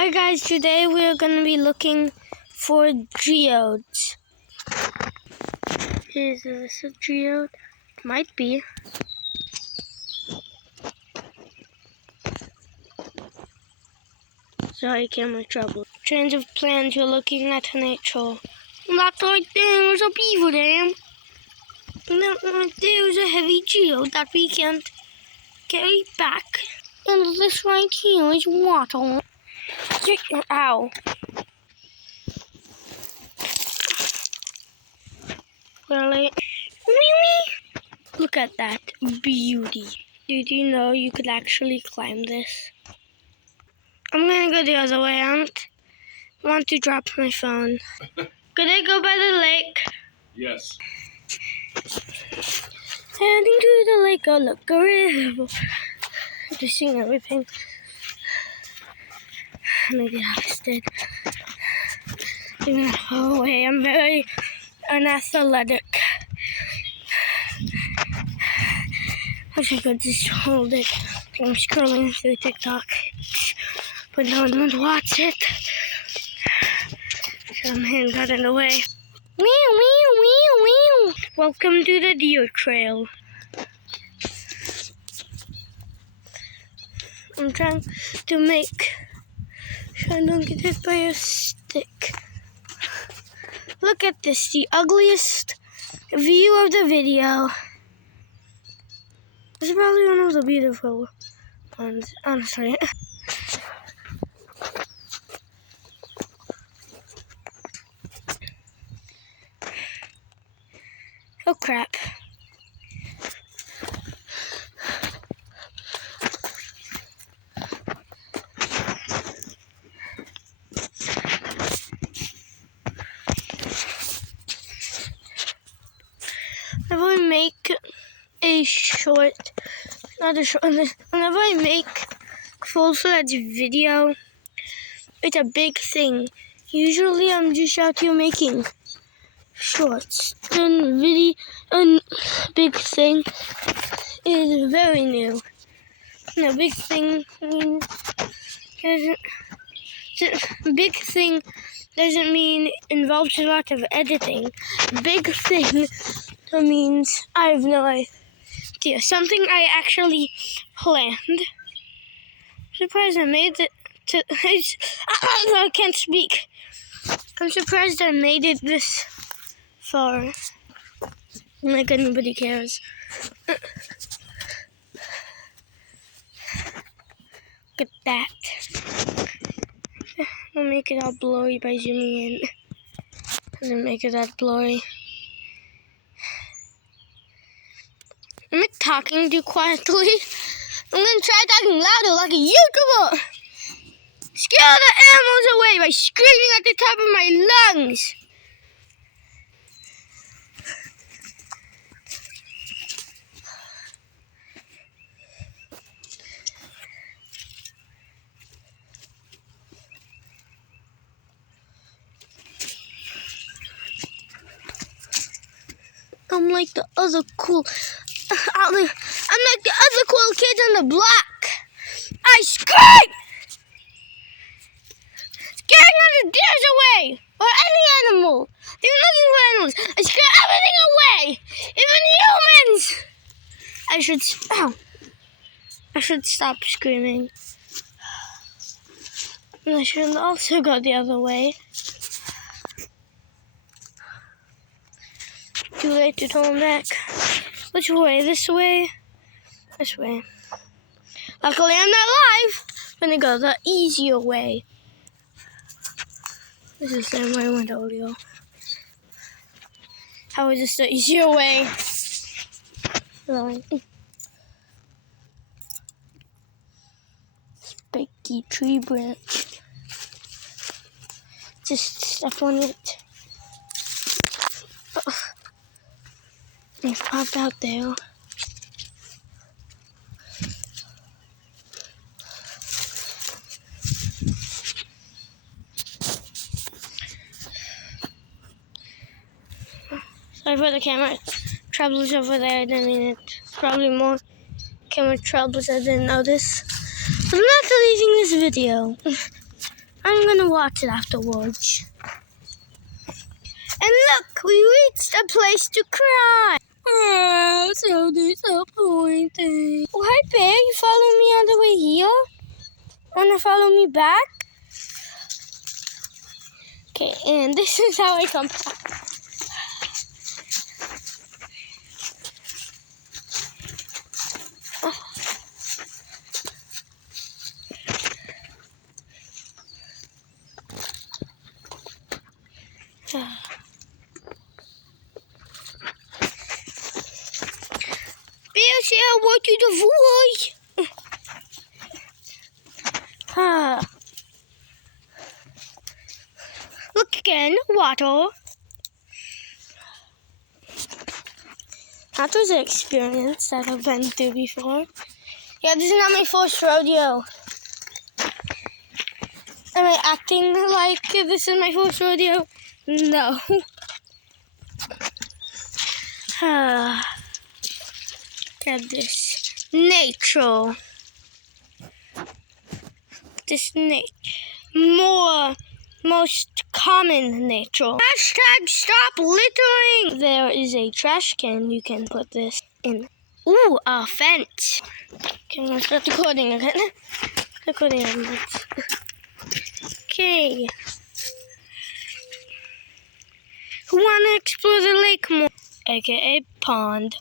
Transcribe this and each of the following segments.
Hi guys, today we're going to be looking for geodes. Is this a geode? Might be. Sorry, camera trouble. Change of plans, you're looking at nature. Not like there's a beaver dam. Not like there's a heavy geode that we can't carry back. And this right here is water. Ow. Really? Look at that beauty. Did you know you could actually climb this? I'm gonna go the other way. I want to drop my phone. Could I go by the lake? Yes. Heading to the lake, oh look, a river. Just seeing everything. Maybe that's it. Oh wait, I'm very unathletic. Wish I could just hold it. I'm scrolling through TikTok, but no one would watch it. So I'm hand got in the way. Welcome to the deer trail. I'm trying to make sure I don't get hit by a stick. Look at this, the ugliest view of the video. This is probably one of the beautiful ones, honestly. Oh crap. Whenever I make a short, whenever I make full-fledged video, it's a big thing. Usually I'm just out here making shorts. And big thing is very new. No, big thing means big thing doesn't mean involves a lot of editing. Big thing means I have no idea. Something I actually planned. Surprised I made it to. I can't speak. I'm surprised I made it this far. Like anybody cares. Look at that. I'll make it all blurry by zooming in. Doesn't make it that blurry. Am I talking too quietly? I'm gonna try talking louder like a YouTuber. Scare the animals away by screaming at the top of my lungs. I'm like the other cool kids on the block. I scream! Scaring other deers away! Or any animal! They're looking for animals! I scare everything away! Even humans! I should stop screaming. And I should also go the other way. Too late to turn back. Which way? This way? This way. Luckily I'm not live. I'm gonna go the easier way. This is the same way I went earlier. How is this the easier way? Spiky tree branch. Just step on it. They've popped out there. Sorry for the camera troubles over there. I didn't mean it. Probably more camera troubles I didn't notice. I'm not deleting this video. I'm gonna watch it afterwards. And look, we reached a place to cry. Oh, so disappointing. Oh, hi, Bear. You follow me all the way here? Wanna follow me back? Okay, and this is how I come back. Bear, say hello to the voice. Look again, water. That was an experience that I've been through before. Yeah, this is not my first rodeo. Am I acting like this is my first rodeo? No. Look at this. Nature. This most common nature. Hashtag stop littering. There is a trash can you can put this in. Ooh, a fence. Okay, I'm gonna start recording again. Recording again. Okay. Who wanna explore the lake more? AKA pond.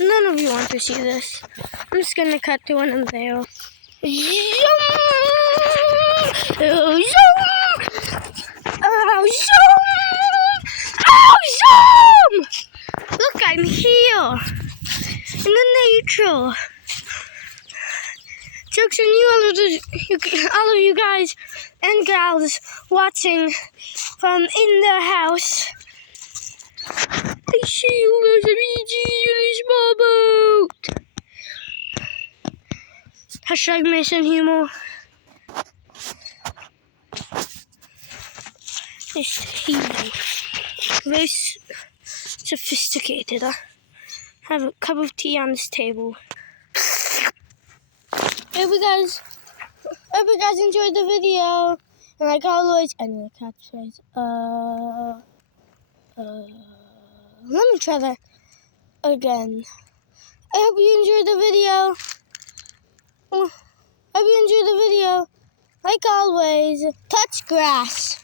None of you want to see this. I'm just gonna cut to when I'm there. Zoom! Oh, zoom! Oh, zoom! Oh, zoom! Look, I'm here in the nature. Jokes on you, all of you guys and gals watching from in their house. I see you, there's a really small boat. Hashtag mission humor. It's very sophisticated. I have a cup of tea on this table. Hope you guys enjoyed the video. And like always, I need a catchphrase. Let me try that again. I hope you enjoyed the video. Hope you enjoyed the video. Like always, touch grass.